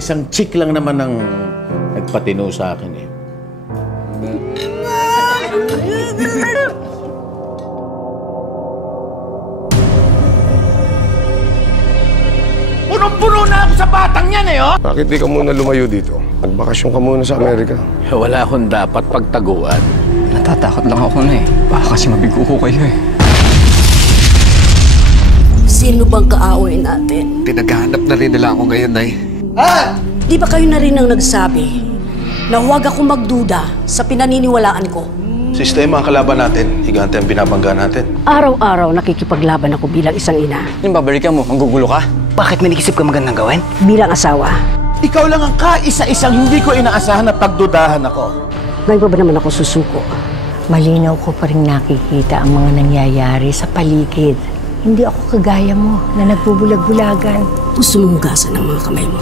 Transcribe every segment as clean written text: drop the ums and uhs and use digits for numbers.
Isang chick lang naman ang nagpatino sa akin eh. Punong-puno na ako sa batang yan eh, oh! Bakit di ka muna lumayo dito? Magbakasyon ka muna sa Amerika. Wala akong dapat pagtaguan. Natatakot lang ako na eh. Baka kasi mabigo ko kayo eh. Sino bang kaaway natin? Pinaghahanap na rin nila ako ngayon, Nay. Di ba kayo na rin ang nagsabi na huwag ako magduda sa pinaniniwalaan ko? Sistema ang kalaban natin. Higante ang binabangga natin. Araw-araw nakikipaglaban ako bilang isang ina. Yung babalikan mo, manggugulo ka? Bakit may nagisip ka magandang gawin? Bilang asawa. Ikaw lang ang kaisa-isang hindi ko inaasahan na pagdudahan ako. Ngayon pa ba naman ako susuko? Malinaw ko pa rin nakikita ang mga nangyayari sa paligid. Hindi ako kagaya mo na nagbubulag-bulagan. Gusto mong hugasan ang mga kamay mo.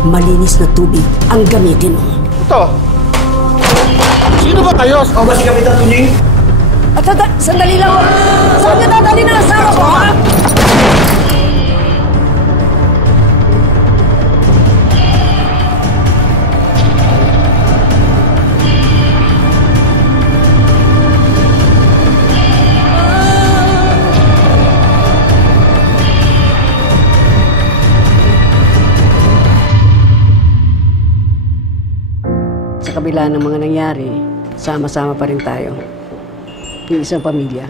Malinis na tubig ang gamitin mo. Ito! Sino ba kayo? Ako ba si Kapitan Tunying? At sandali lang! Saan niya dadali na asawa ko, ha? Sa kabila ng mga nangyari, sama-sama pa rin tayo. Yung isang pamilya.